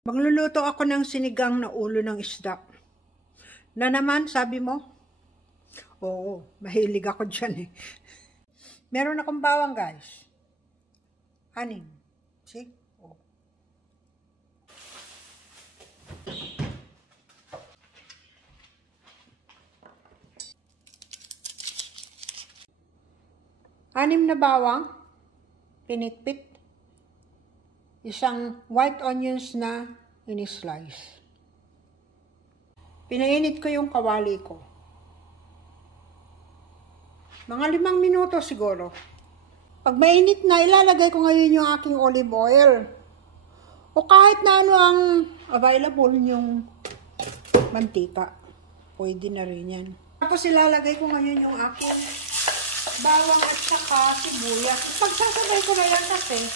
Magluluto ako ng sinigang na ulo ng isda. Na naman, sabi mo? Oo, mahilig ako dyan eh. Meron akong bawang, guys. 6. See? Oh. Anim na bawang, pinitpit. Isang white onions na in-slice. Pinainit ko yung kawali ko. Mga 5 minuto siguro. Pag mainit na, ilalagay ko ngayon yung aking olive oil. O kahit na ano ang available yung mantika. Pwede na rin yan. Tapos ilalagay ko ngayon yung aking bawang at saka sibuyas. Pagsasabay ko na yan kasi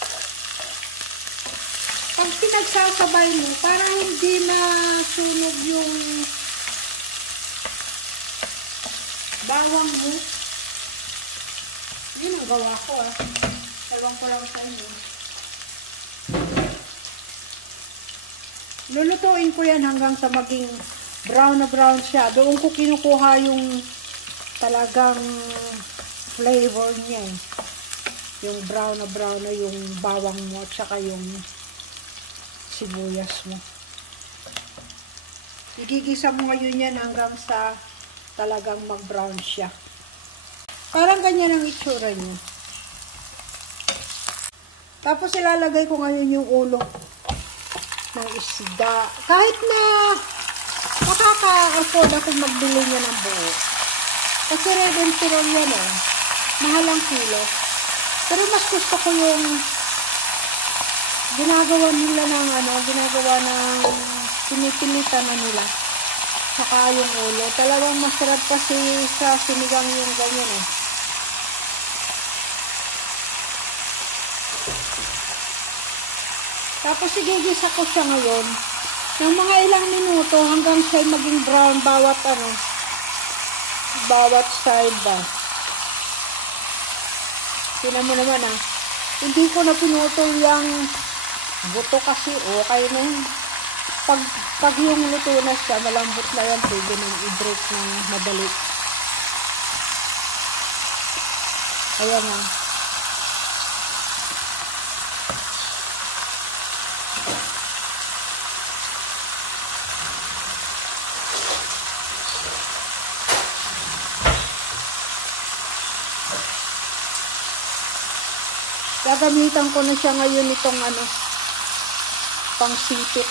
pag pinagsasabay mo, parang hindi na sunog yung bawang mo. Yun ang gawa ko ah. Ewan ko lang sa inyo. Lulutuin ko yan hanggang sa maging brown na brown siya. Doon ko kinukuha yung talagang flavor niya eh. Yung brown na yung bawang mo at saka yung sibuyas mo. Igigisa mo ngayon yan hanggang sa talagang mag-brown siya. Parang ganyan ang itsura niya. Tapos ilalagay ko ngayon yung ulo ng isda. Kahit na makaka-afford ako magbili niya ng buo. Kasi red and pearl yan eh. Mahal ang kilo. Pero mas gusto ko yung ginagawa nila ng ginagawa ng pinipilitan na nila. Saka yung ulo. Talagang masarap kasi sa sinigang yung ganyan eh. Tapos igigisa ko siya ngayon ng mga ilang minuto hanggang siya maging brown bawat side ba. Tingnan mo naman ah. Hindi ko na pinutol yung buto kasi okay na yun. Pag yung luto na siya, malambot na yan, pwede nang i-break ng madali. Ayan na. Gagamitan ko na siya ngayon itong pang-sipit,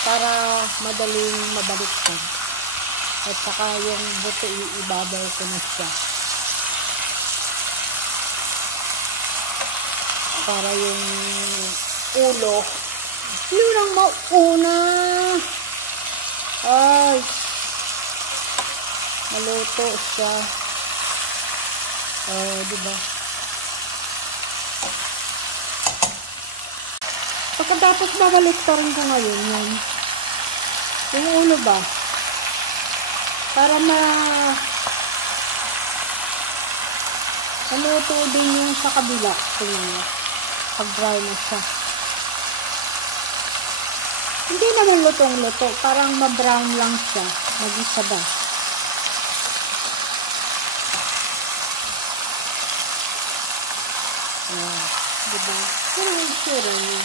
para madaling mabaliktad. At saka yung buto ibabaw ko na siya. Para yung ulo, yun ang mauna. Ay, maluto siya. Diba? Pagkatapos mabaliktarin ko ngayon yan. Yung ulo ba? Para maluto din yung sa kabila. Tingnan. Pag-dry na siya. Hindi naman lutong-luto. Parang ma-brown lang siya. Mag-isa ba? Diba? Pero yung sure niya.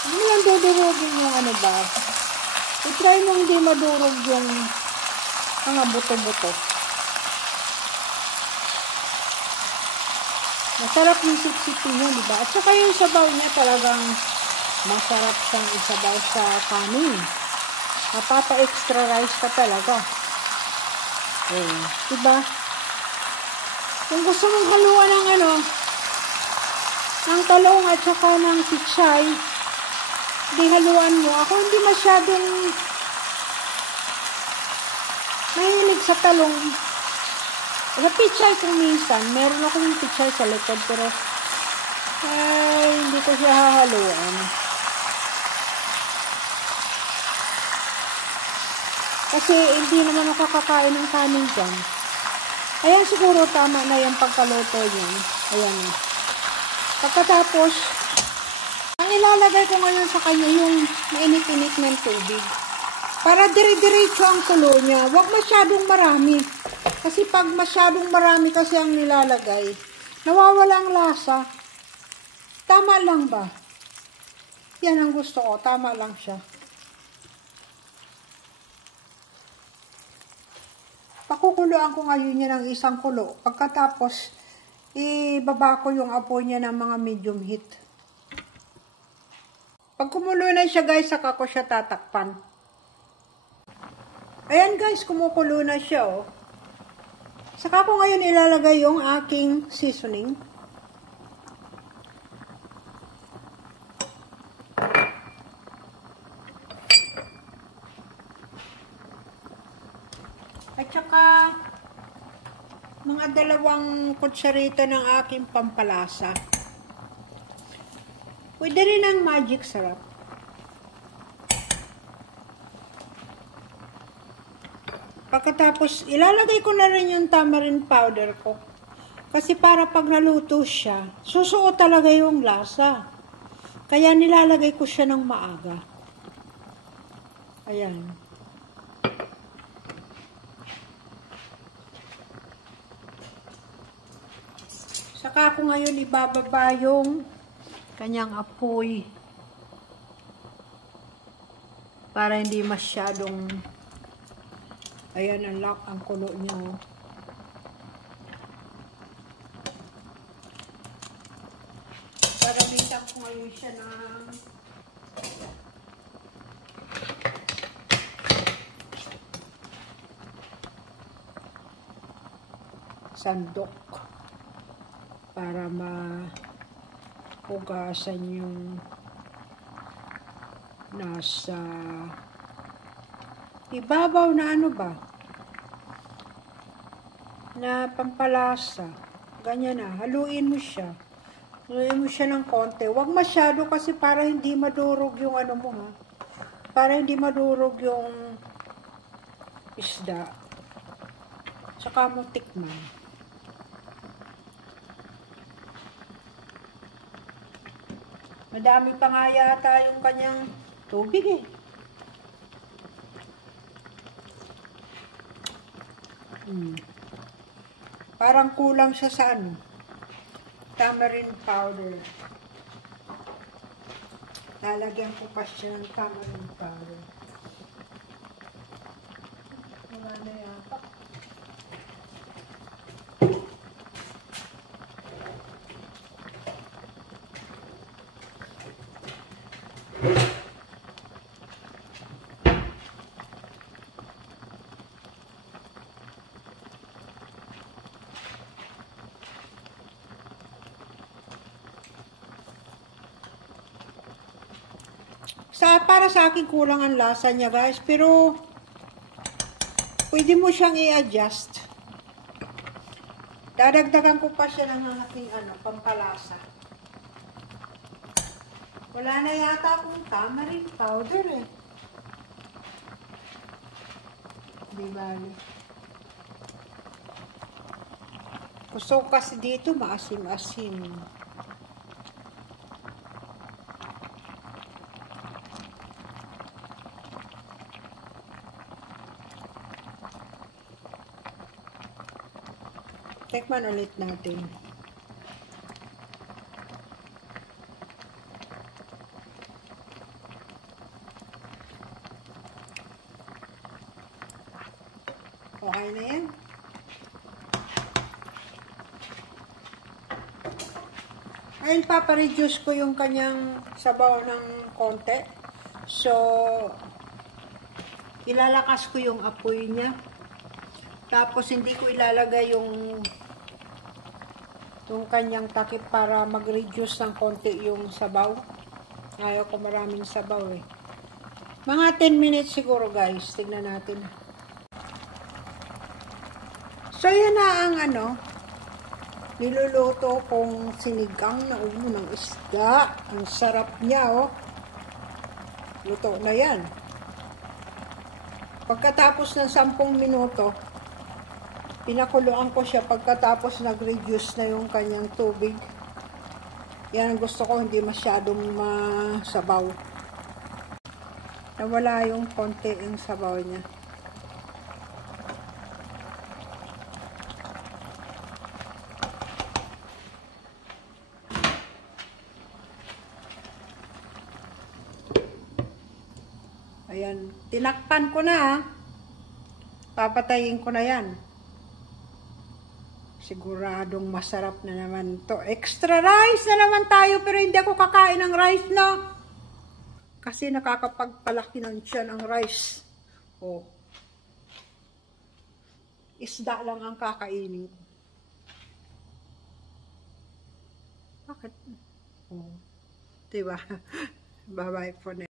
Hindi lang dudurugin yung ba. I-try mo hindi madurog yung mga buto-buto. Masarap yung sip-sipin niya, diba? At saka yung sabaw niya talagang masarap siyang isabaw sa kanin. Napapa-extra rice ka talaga. Diba? Kung gusto mong haluan ng ng talong at saka ng pichay, di haluan mo. Ako hindi masyadong mahilig sa talong. Sa pichay kung minsan, meron akong pichay sa likod, pero hindi ko siya hahaluan. Kasi hindi naman ako kakain ng kanin dyan. Ayan, siguro tama na yung pagkaluto niyan. Ayan. Pagkatapos, ang ilalagay ko ngayon sa kanya yung mainit-init ng tubig. Para dire-diretso ang kulo niya. Huwag masyadong marami. Kasi pag masyadong marami kasi ang nilalagay, nawawala ang lasa. Tama lang ba? Yan ang gusto ko. Tama lang siya. Pakukuluan ko ngayon niya ng isang kulo. Pagkatapos, ibaba ko yung apoy niya ng mga medium heat. Pag kumulo na siya guys, saka ko siya tatakpan. Ayan guys, kumukulo na siya oh. Saka ko ngayon ilalagay yung aking seasoning. At saka, mga 2 kutsarita ng aking pampalasa. Pwede rin ang magic sarap. Pagkatapos, ilalagay ko na rin yung tamarind powder ko. Kasi para pag naluto siya, susuot talaga yung lasa. Kaya nilalagay ko siya ng maaga. Ayan. Saka ako ngayon ibababa yung kanyang apoy para hindi masyadong ayan ang lock ang kulo niya oh. Paramitan ko ngayon siya ng sandok para mahugasan yung nasa ibabaw na ano ba na pampalasa. Ganyan na, haluin mo siya ng konti. Huwag masyado kasi para hindi madurog yung ano mo ha, para hindi madurog yung isda, saka mo tikman. Madami pa nga yata yung kanyang tubig eh. Parang kulang siya sa ano, tamarind powder. Lalagyan ko pa siya ng tamarind powder. Wala na yata. Para sa akin kulang ang lasa niya guys, pero pwede mo siyang i-adjust. Dadagdagan ko pa siya ng aking pampalasa. Wala na yata akong tamarind powder eh. Di bali. Gusto ko kasi dito maasim-asim. Tikman ulit natin. Okay na yan. Ayun, papareduce ko yung kanyang sabaw ng konti. So, ilalakas ko yung apoy niya. Tapos, hindi ko ilalagay yung kanyang takip para mag-reduce ng konti yung sabaw. Ayaw ko maraming sabaw eh. Mga 10 minutes siguro guys. Tignan natin. So, yan na ang niluluto kong sinigang na ulo ng isda. Ang sarap niya oh. Luto na yan. Pagkatapos ng 10 minuto, pinakuluan ko siya pagkatapos nag-reduce na yung kanyang tubig. Yan ang gusto ko, hindi masyadong masabaw. Nawala yung konti yung sabaw niya. Ayan, tinakpan ko na. Papatayin ko na yan. Siguradong masarap na naman to. Extra rice na naman tayo, pero hindi ako kakain ng rice na. Kasi nakakapagpalaki ng tiyan ang rice. Oh. Isda lang ang kakainin ko. Bakit? Oh. Diba? Bye-bye for now.